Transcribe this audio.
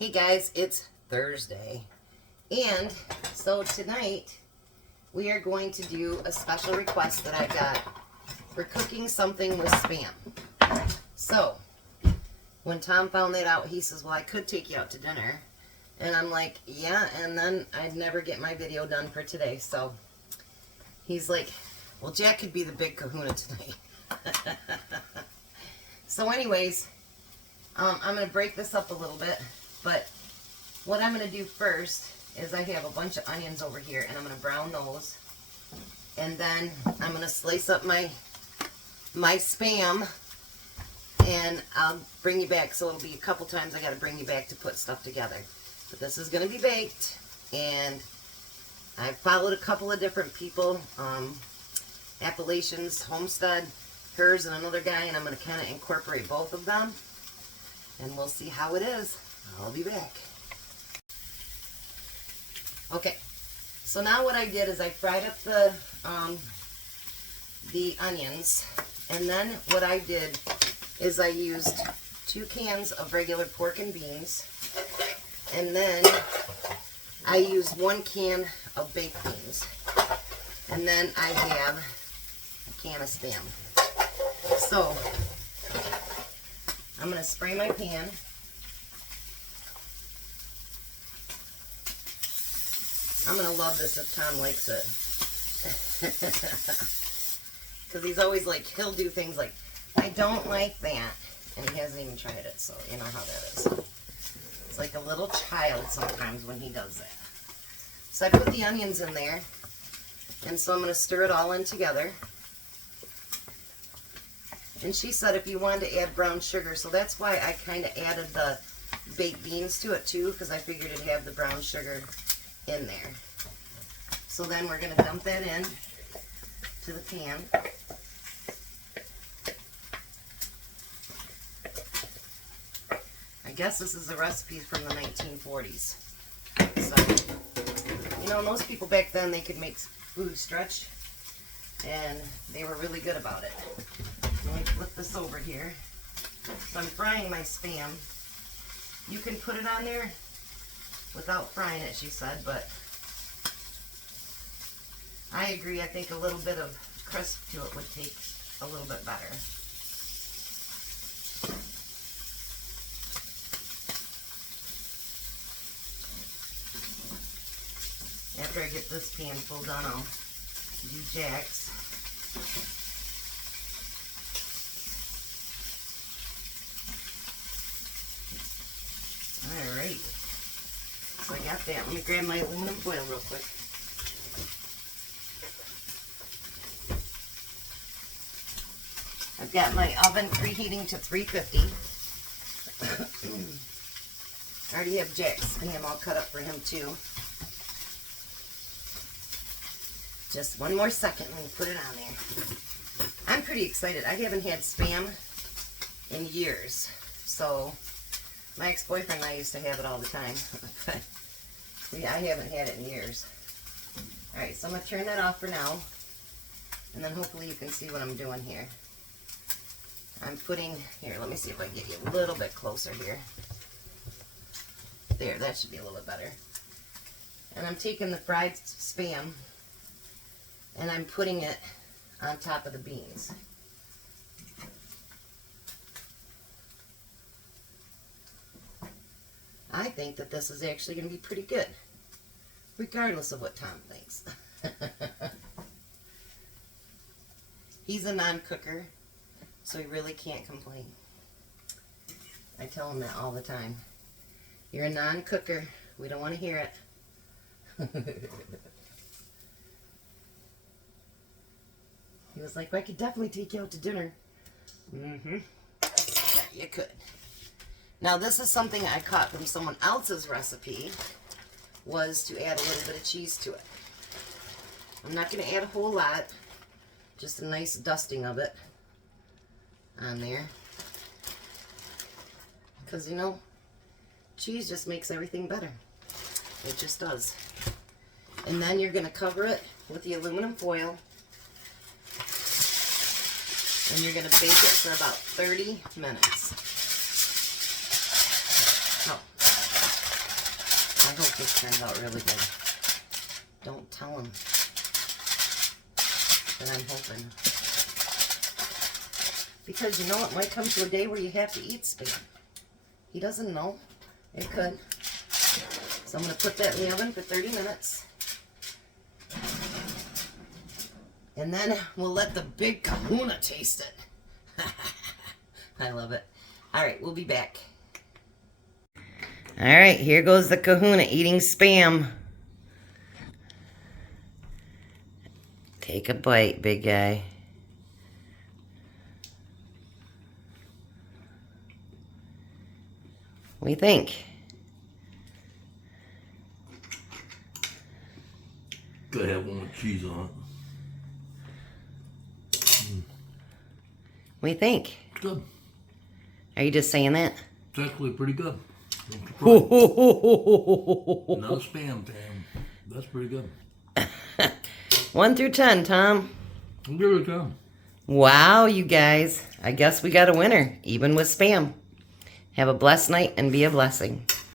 Hey guys, it's Thursday, and so tonight we are going to do a special request that I got for cooking something with Spam. So, when Tom found that out, he says, well, I could take you out to dinner, and I'm like, yeah, and then I'd never get my video done for today, so he's like, well, Jack could be the big kahuna tonight. So anyways, I'm going to break this up a little bit, but what I'm going to do first is I have a bunch of onions over here, and I'm going to brown those, and then I'm going to slice up my Spam, and I'll bring you back. So it'll be a couple times I got to bring you back to put stuff together. But this is going to be baked, and I followed a couple of different people, Appalachians Homestead, hers, and another guy, and I'm going to kind of incorporate both of them, and we'll see how it is. I'll be back. Okay, so now what I did is I fried up the onions, and then what I did is I used 2 cans of regular pork and beans, and then I used 1 can of baked beans, and then I have a can of Spam. So I'm going to spray my pan. I'm going to love this if Tom likes it. Because he's always like, he'll do things like, I don't like that. And he hasn't even tried it, so you know how that is. It's like a little child sometimes when he does that. So I put the onions in there. And so I'm going to stir it all in together. And she said if you wanted to add brown sugar, so that's why I kind of added the baked beans to it too, because I figured it'd have the brown sugar in there. So then we're going to dump that in to the pan. I guess this is a recipe from the 1940s. So, you know, most people back then, they could make food stretch, and they were really good about it. Let me flip this over here. So I'm frying my Spam. You can put it on there without frying it, she said, but I agree. I think a little bit of crisp to it would take a little bit better. After I get this pan full done, I'll do Jack's. Alright. So I got that. Let me grab my aluminum foil real quick. I've got my oven preheating to 350. I already have Jack's Spam all cut up for him too. Just one more second and we put it on there. I'm pretty excited. I haven't had Spam in years. So my ex-boyfriend and I used to have it all the time. But yeah, I haven't had it in years. Alright, so I'm going to turn that off for now. And then hopefully you can see what I'm doing here. I'm putting, here, let me see if I can get you a little bit closer here. There, that should be a little bit better. And I'm taking the fried Spam and I'm putting it on top of the beans. I think that this is actually going to be pretty good, regardless of what Tom thinks. He's a non-cooker, so he really can't complain. I tell him that all the time. You're a non-cooker. We don't want to hear it. He was like, well, I could definitely take you out to dinner. Mm-hmm. Yeah, you could. Now, this is something I caught from someone else's recipe, was to add a little bit of cheese to it. I'm not going to add a whole lot, just a nice dusting of it on there. Because, you know, cheese just makes everything better. It just does. And then you're going to cover it with the aluminum foil. And you're going to bake it for about 30 minutes. Oh, this turns out really good. Don't tell him that I'm hoping. Because you know, it might come to a day where you have to eat Spam. He doesn't know. It could. So I'm going to put that in the oven for 30 minutes. And then we'll let the big kahuna taste it. I love it. All right, we'll be back. All right, here goes the kahuna eating Spam. Take a bite, big guy. What do you think? Gotta have one with cheese on it. What do you think? Good. Are you just saying that? It's actually pretty good. Not Not a Spam fan. That's pretty good. 1 through 10, Tom. I'll give it a 10. Wow, you guys. I guess we got a winner, even with Spam. Have a blessed night and be a blessing.